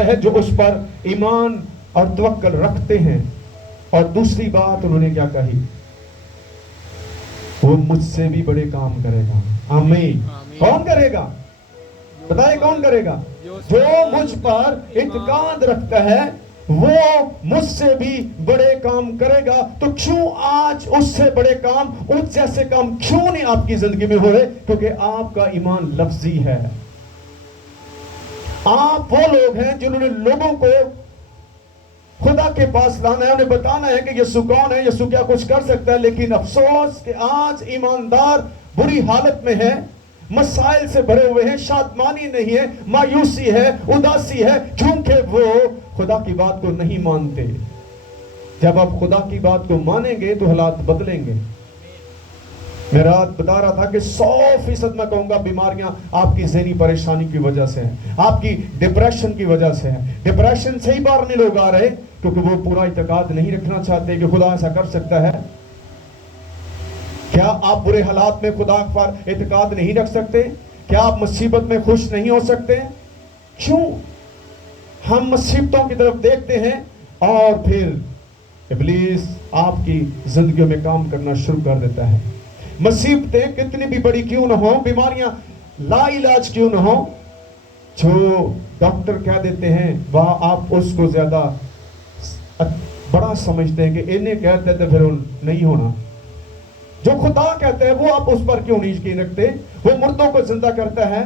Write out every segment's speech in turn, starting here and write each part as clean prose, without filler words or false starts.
आता है जो उस पर ईमान और तवक्कल रखते हैं। और दूसरी बात उन्होंने क्या कही, वो मुझसे भी बड़े काम करेगा। आमीन। कौन करेगा? बताए कौन करेगा? जो मुझ पर इत्मीनान रखता है वो मुझसे भी बड़े काम करेगा। तो क्यों आज उससे बड़े काम, उस जैसे काम क्यों नहीं आपकी जिंदगी में हो रहे? क्योंकि आपका ईमान लफ्जी है। आप वो लोग हैं जिन्होंने लोगों को खुदा के पास लाना है, उन्हें बताना है कि यीशु कौन है, यीशु क्या कुछ कर सकता है। लेकिन अफसोस कि आज ईमानदार बुरी हालत में है, मसाइल से भरे हुए हैं, शादमानी नहीं है, मायूसी है, उदासी है, क्योंकि वो खुदा की बात को नहीं मानते। जब आप खुदा की बात को मानेंगे तो हालात बदलेंगे। मैं रात बता रहा था कि 100% मैं कहूंगा बीमारियां आपकी ज़हनी परेशानी की वजह से है, आपकी डिप्रेशन की वजह से है। डिप्रेशन से ही बाहर नहीं लोग आ रहे क्योंकि वो पूरा इत्मीनान नहीं रखना चाहते कि खुदा ऐसा कर सकता है। क्या आप बुरे हालात में खुदा पर इत्मीनान नहीं रख सकते? क्या आप मुसीबत में खुश नहीं हो सकते? क्यों हम मुसीबतों की तरफ देखते हैं और फिर इब्लीस आपकी जिंदगी में काम करना शुरू कर देता है। मुसीबतें कितनी भी बड़ी क्यों न हो, बीमारियां लाइलाज क्यों न हो, जो डॉक्टर कह देते हैं वह आप उसको ज्यादा बड़ा समझते हैं कि इन्हें कहते थे फिर नहीं होना। जो खुदा कहते हैं वो आप उस पर क्यों नहीं यकीन रखते? वो मुर्दों को जिंदा करता है।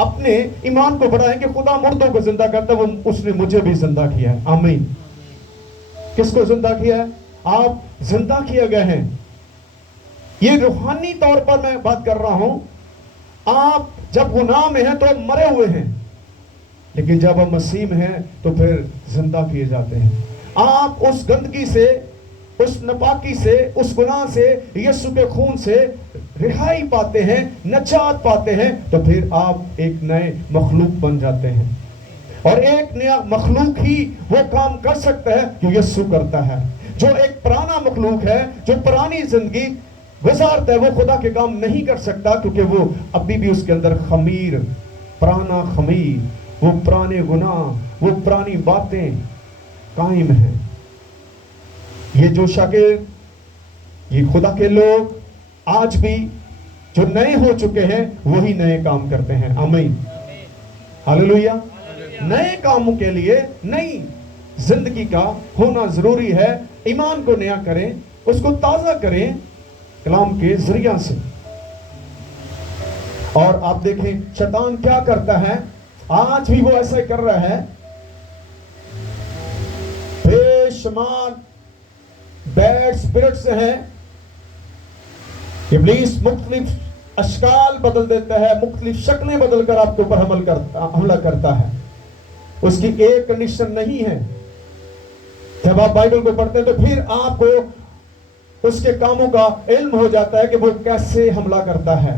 अपने ईमान को बढ़ाएं कि खुदा मुर्दों को जिंदा करता है, वो उसने मुझे भी जिंदा किया है। आमीन। किसको जिंदा किया है? आप जिंदा किए गए हैं। ये रूहानी तौर पर मैं बात कर रहा हूं। आप जब गुनाह में हैं तो आप मरे हुए हैं, लेकिन जब आप मसीह में हैं तो फिर जिंदा किए जाते हैं। आप उस गंदगी से, उस नापाकी से, उस गुनाह से, यीशु के खून से रिहाई पाते हैं, नजात पाते हैं, तो फिर आप एक नए मखलूक बन जाते हैं। और एक नया मखलूक ही वो काम कर सकता है जो यीशु करता है। जो एक पुराना मखलूक है, जो पुरानी जिंदगी गुजारता है, वो खुदा के काम नहीं कर सकता, क्योंकि वो अभी भी उसके अंदर खमीर, पुराना खमीर, वो पुराने गुनाह, वो पुरानी बातें कायम हैं। ये जो शागिर्द, ये खुदा के लोग आज भी जो नए हो चुके हैं वही नए काम करते हैं। आमीन। हालेलुया। नए कामों के लिए नई जिंदगी का होना जरूरी है। ईमान को नया करें, उसको ताजा करें कलाम के जरिया से। और आप देखें शैतान क्या करता है, आज भी वो ऐसा ही कर रहा है। बेशुमार बैड स्पिरिट्स हैं। इब्लीस मुख्तलिफ अशकाल बदल देता है, मुख्तलिफ शक्लें बदलकर आपके ऊपर हमला करता है। उसकी एक कंडीशन नहीं है। जब आप बाइबल को पढ़ते हैं तो फिर आपको उसके कामों का इल्म हो जाता है कि वो कैसे हमला करता है।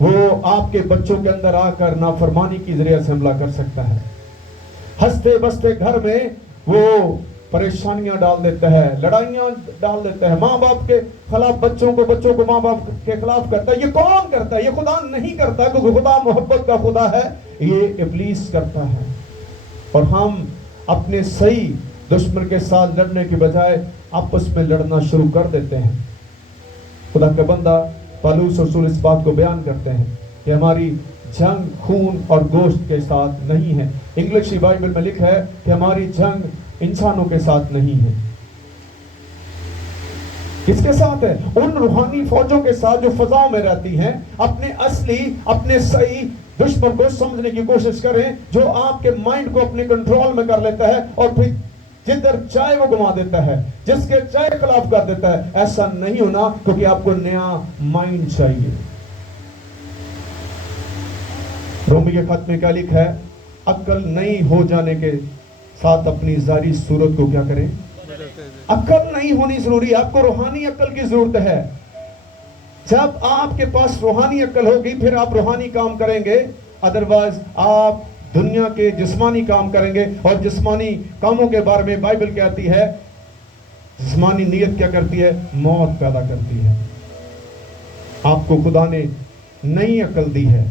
वो आपके बच्चों के अंदर आकर नाफरमानी की जरिए से हमला कर सकता है। हंसते बसते घर में वो परेशानियां डाल देता है, लड़ाइयां डाल देता है, माँ बाप के खिलाफ बच्चों को माँ बाप के खिलाफ करता है। ये कौन करता है? ये खुदा नहीं करता, क्योंकि खुदा मोहब्बत का खुदा है। ये इब्लीस करता है। और हम अपने सही दुश्मन के साथ लड़ने के बजाय आपस में लड़ना शुरू कर देते हैं। खुदा का बंदा पौलुस रसूल इस बात को बयान करते हैं कि हमारी जंग खून और गोश्त के साथ नहीं है। इंग्लिश बाइबल में लिखा है कि हमारी जंग इंसानों के साथ नहीं है। किसके साथ है? उन रूहानी फौजों के साथ जो फजाओं में रहती हैं। अपने असली, अपने सही दुश्मन को समझने की कोशिश करें, जो आपके माइंड को अपने कंट्रोल में कर लेता है और फिर जिधर चाहे वो घुमा देता है, जिसके चाहे खिलाफ कर देता है। ऐसा नहीं होना, क्योंकि आपको नया माइंड चाहिए। रोमी के खत में क्या लिखा है? अक्ल नहीं हो जाने के साथ अपनी जारी सूरत को क्या करें? अक्ल नहीं होनी जरूरी है। आपको रूहानी अक्ल की जरूरत है। जब आपके पास रूहानी अक्ल होगी फिर आप रूहानी काम करेंगे। अदरवाइज आप दुनिया के जिस्मानी काम करेंगे। और जिस्मानी कामों के बारे में बाइबल कहती है, जिस्मानी नीयत क्या करती है? मौत पैदा करती है। आपको खुदा ने नई अक्ल दी है।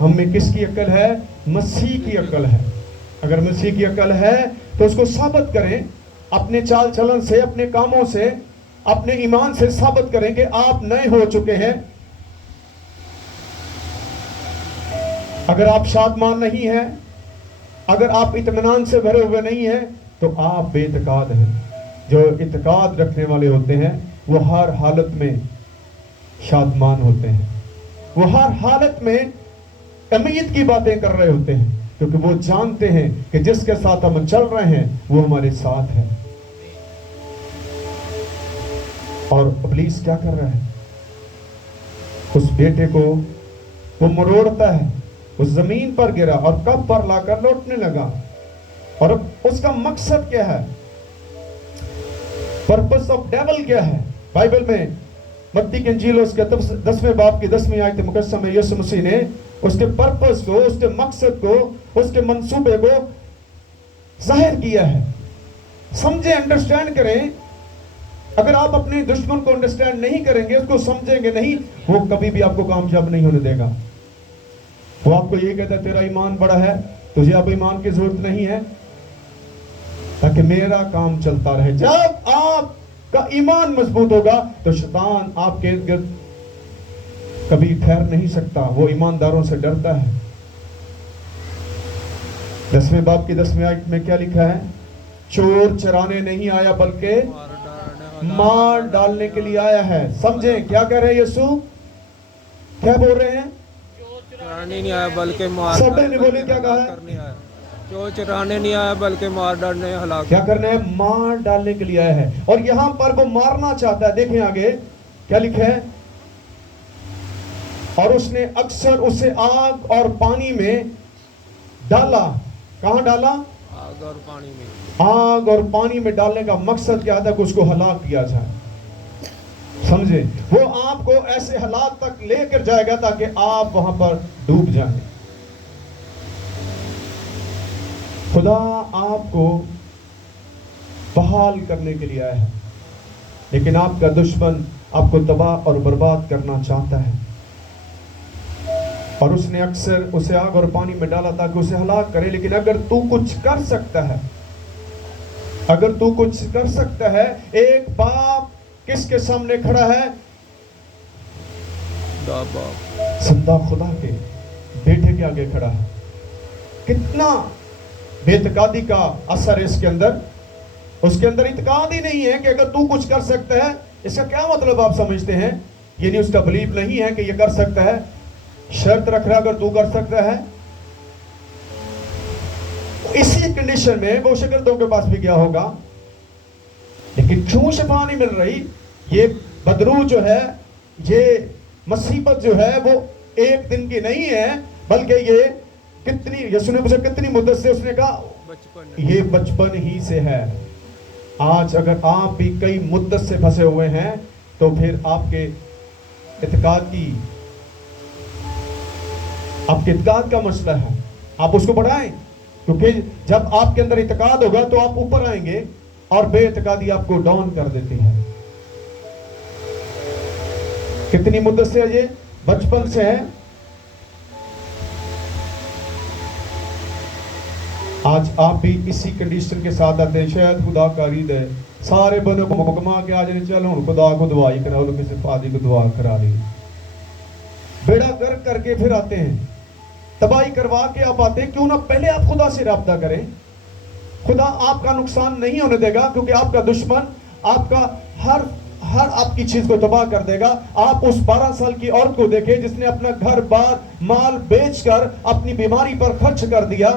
हम में किसकी अक्ल है? مسیح کی عقل ہے. اگر مسیح کی عقل ہے تو اس کو ثابت کریں اپنے چال چلن سے, اپنے کاموں سے, اپنے ایمان سے ثابت کریں کہ آپ نئے ہو چکے ہیں. اگر آپ شادمان نہیں ہیں, اگر آپ اطمینان سے بھرے ہوئے نہیں ہیں, تو آپ بے اعتقاد ہیں. جو اعتقاد رکھنے والے ہوتے ہیں وہ ہر حالت میں شادمان ہوتے ہیں, وہ ہر حالت میں امید کی باتیں کر رہے ہوتے ہیں, کیونکہ وہ جانتے ہیں کہ جس کے ساتھ ہم چل رہے ہیں وہ ہمارے ساتھ ہے. اور ابلیس کیا کر رہا ہے؟ اس بیٹے کو وہ مروڑتا ہے, اس زمین پر گرا اور کب پر لا کر لوٹنے لگا. اور اس کا مقصد کیا ہے؟ پرپس آف ڈیول کیا ہے؟ بائبل میں متی کی انجیل اس کے 10ویں باب کی 10ویں آیت مقدسہ میں یسوع مسیح نے اس کے پرپس کو, اس کے مقصد کو, اس کے منصوبے کو ظاہر کیا ہے. سمجھیں, انڈرسٹینڈ کریں. اگر آپ اپنے دشمن کو انڈرسٹینڈ نہیں کریں گے, اس کو سمجھیں گے نہیں, وہ کبھی بھی آپ کو کامیاب نہیں ہونے دے گا. وہ آپ کو یہ کہتا ہے تیرا ایمان بڑا ہے, تجھے اب ایمان کی ضرورت نہیں ہے, تاکہ میرا کام چلتا رہے. جب آپ کا ایمان مضبوط ہوگا تو شیطان آپ کے گرد کبھی ٹھہر نہیں سکتا. وہ ایمانداروں سے ڈرتا ہے. 10ویں باب کی 10ویں آیت میں کیا لکھا ہے؟ چور چرانے نہیں آیا بلکہ مار ڈالنے کے لیے آیا ہے. سمجھیں کیا کہہ رہے ہیں یسوع؟ کیا بول رہے ہیں؟ چرانے نہیں آیا بلکہ مار سب نے بولے کیا کہا ہے؟ کرنے آیا. چور چرانے نہیں آیا بلکہ مار ڈالنے ہلاک. کیا کرنا ہے؟ مار ڈالنے کے لیے آیا ہے. اور یہاں پر وہ مارنا چاہتا ہے. دیکھیں آگے کیا لکھا ہے؟ اور اس نے اکثر اسے آگ اور پانی میں ڈالا. کہاں ڈالا؟ آگ اور پانی میں. آگ اور پانی میں ڈالنے کا مقصد کیا تھا؟ کہ اس کو ہلاک کیا جائے. سمجھے؟ وہ آپ کو ایسے حالات تک لے کر جائے گا تاکہ آپ وہاں پر ڈوب جائیں. خدا آپ کو بحال کرنے کے لیے آیا ہے, لیکن آپ کا دشمن آپ کو تباہ اور برباد کرنا چاہتا ہے. اور اس نے اکثر اسے آگ اور پانی میں ڈالا تاکہ اسے ہلاک کرے. لیکن اگر تو کچھ کر سکتا ہے, اگر تو کچھ کر سکتا ہے, ایک باپ کس کے سامنے کھڑا ہے؟ زندہ خدا کے بیٹے کے آگے کھڑا ہے. کتنا بے اعتقادی کا اثر ہے اس کے اندر. اس کے اندر اعتقاد ہی نہیں ہے کہ اگر تو کچھ کر سکتا ہے. اس کا کیا مطلب آپ سمجھتے ہیں؟ یعنی اس کا بلیف نہیں ہے کہ یہ کر سکتا ہے. شرط رکھ رہا اگر تو کر سکتا ہے. اسی کنڈیشن میں وہ شاگردوں کے پاس بھی گیا ہوگا, لیکن کیوں شفا نہیں مل رہی؟ یہ بدرو جو ہے, یہ مصیبت جو ہے وہ ایک دن کی نہیں ہے, بلکہ یہ کتنی, یسوع نے پوچھا کتنی مدت سے؟ اس نے کہا یہ بچپن ہی سے ہے. آج اگر آپ بھی کئی مدت سے پھنسے ہوئے ہیں تو پھر آپ کے اعتقاد کا مسئلہ ہے. آپ اس کو بڑھائیں, کیونکہ جب آپ کے اندر اعتقاد ہوگا تو آپ اوپر آئیں گے, اور بے اعتقادی آپ کو ڈاؤن کر دیتی ہے. کتنی مدت سے ہے؟ یہ بچپن سے ہے. آج آپ بھی اسی کنڈیشن کے ساتھ آتے ہیں. شاید خدا کا عید ہے, سارے بندوں کو محکمہ کے آج نہیں چلو خدا کو دعا ہی کرا, وہ کسی فادی کو دعا کرا لی, بیڑا گرک کر کے پھر آتے ہیں, تباہی کروا کے آپ آتے ہیں. کیوں نہ پہلے آپ خدا سے رابطہ کریں؟ خدا آپ کا نقصان نہیں ہونے دے گا, کیونکہ آپ کا دشمن آپ کا ہر آپ کی چیز کو تباہ کر دے گا. آپ اس 12 سال کی عورت کو دیکھیں جس نے اپنا گھر بار مال بیچ کر اپنی بیماری پر خرچ کر دیا.